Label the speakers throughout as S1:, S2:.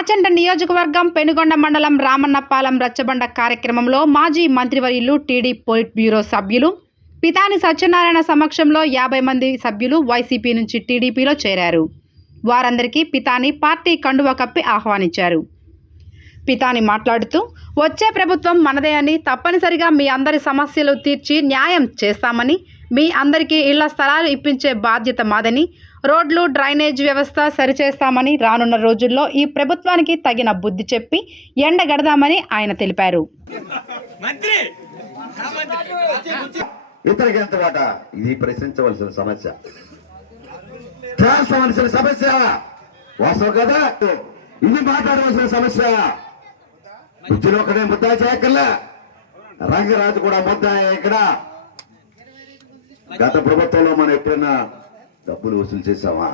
S1: రాచండ నియోజకవర్గం పెనుగొండ మండలం రామన్నపాలెం రచ్చబండ కార్యక్రమంలో మాజీ మంత్రివర్యులు టీడీ పొలిట్ బ్యూరో సభ్యులు పితాని సత్యనారాయణ సమక్షంలో యాభై మంది సభ్యులు వైసీపీ నుంచి టీడీపీలో చేరారు. వారందరికీ పితాని పార్టీ కండువ కప్పి ఆహ్వానించారు. పితాని మాట్లాడుతూ వచ్చే ప్రభుత్వం మనదే అని తప్పనిసరిగా మీ అందరి సమస్యలు తీర్చి న్యాయం చేస్తామని మీ అందరికీ ఇళ్ళ స్థలాలు ఇప్పించే బాధ్యత మాదని రోడ్లు డ్రైనేజ్ వ్యవస్థ సరిచేస్తామని రానున్న రోజుల్లో ఈ ప్రభుత్వానికి తగిన బుద్ధి చెప్పి ఎండగడదామని ఆయన తెలిపారు.
S2: మంత్రి!
S3: ఇతరికి ఎంత వాట? ఇది ప్రశ్నించవలసిన సమస్య. తేల్చవలసిన సమస్య. వాస్తవం కదా? ఇది మాట్లాడవలసిన సమస్య. బుద్ధిలో ఒకటే ముద్దా చేయక్కర్లే. రంగరాజు కూడా ముద్దా ఇక్కడ. గత ప్రభుత్వంలో మనం ఎప్పుడైనా డబ్బులు వసూలు చేసామా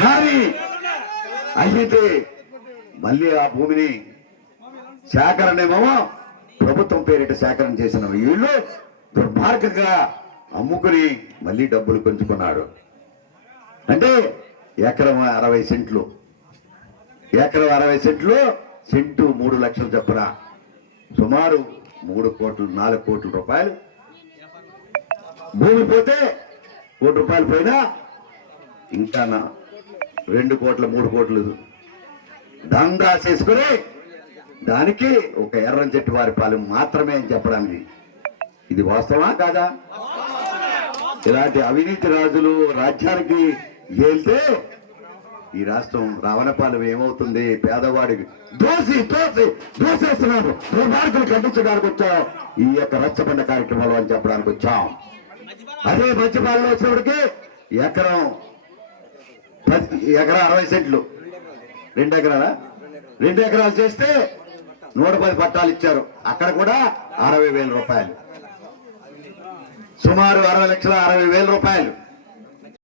S3: కానీ అయితే మళ్ళీ ఆ భూమిని సేకరణేమో ప్రభుత్వం పేరిట సేకరణ చేసిన వీళ్ళు దుర్మార్గంగా అమ్ముకుని మళ్ళీ డబ్బులు పెంచుకున్నాడు అంటే ఎకరం అరవై సెంట్లు. ఎకరం అరవై సెంట్లు సెంటు మూడు లక్షలు చొప్పున. సుమారు మూడు కోట్లు నాలుగు కోట్ల రూపాయలు భూమి పోతే కోటి రూపాయలు పోయినా ఇంకా నా రెండు కోట్ల మూడు కోట్లు దందా చేసుకుని దానికి ఒక ఎర్రం చెట్టు వారి పాలెం మాత్రమే అని చెప్పడానికి. ఇది వాస్తవా కాదా? ఇలాంటి అవినీతి రాజులు రాజ్యానికి వెళ్తే ఈ రాష్ట్రం రావణపాలెం ఏమవుతుంది? పేదవాడికి దోసి దోసి దోసేస్తున్నారు. దుర్మార్గులు ఖండించడానికి వచ్చాం. ఈ యొక్క రచ్చబండ కార్యక్రమాలు అని చెప్పడానికి వచ్చాం. అదే మధ్యపాలెంలో వచ్చినప్పటికి ఎకరం పది ఎకరా అరవై సెంట్లు. రెండు ఎకరాల? రెండు ఎకరాలు చేస్తే నూట పది పట్టాలు ఇచ్చారు. అక్కడ కూడా అరవై వేల రూపాయలు. సుమారు అరవై లక్షల అరవై వేల రూపాయలు.